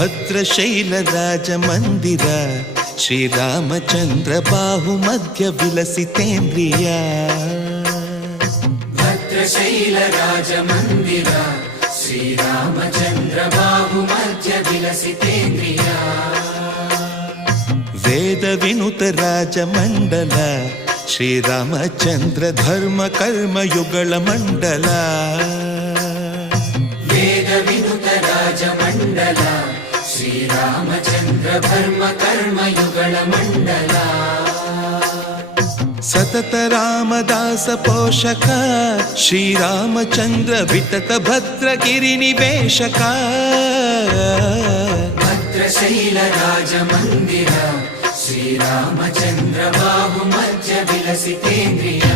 ಭದ್ರಶೈಲ ರಾಜ ಮಂದಿರ ಶ್ರೀರಾಮಚಂದ್ರ ಬಾಹು ಮಧ್ಯ ವಿಲಸಿತೇಂದ್ರಿಯ ಭದ್ರಶೈಲ ರಾಜ ಮಂದಿರ ಶ್ರೀರಾಮಚಂದ್ರ ಬಾಹು ಮಧ್ಯ ವಿಲಸಿತೇಂದ್ರಿಯ ವೇದ ವಿನುತ ರಾಜ ಮಂಡಲ ಶ್ರೀರಾಮಚಂದ್ರ ಧರ್ಮ ಕರ್ಮ ಯುಗಳ ಮಂಡಲ ವೇದ ವಿನುತ ರಾಜ ಮಂಡಲ ಶ್ರೀರಾಮಚಂದ್ರ ಧರ್ಮ ಕರ್ಮ ಯುಗಳ ಮಂಡಲ ಸತತ ರಾಮದಾಸ ಪೋಷಕ ಶ್ರೀರಾಮಚಂದ್ರ ವಿತತ ಭದ್ರಗಿರಿ ನಿವೇಶಕ ಭದ್ರಶೈಲ ರಾಜ ಮಂದಿರ ಶ್ರೀರಾಮಚಂದ್ರ ಬಾಹು ಮಧ್ಯ ವಿಲಸಿತೇಂದ್ರಿಯ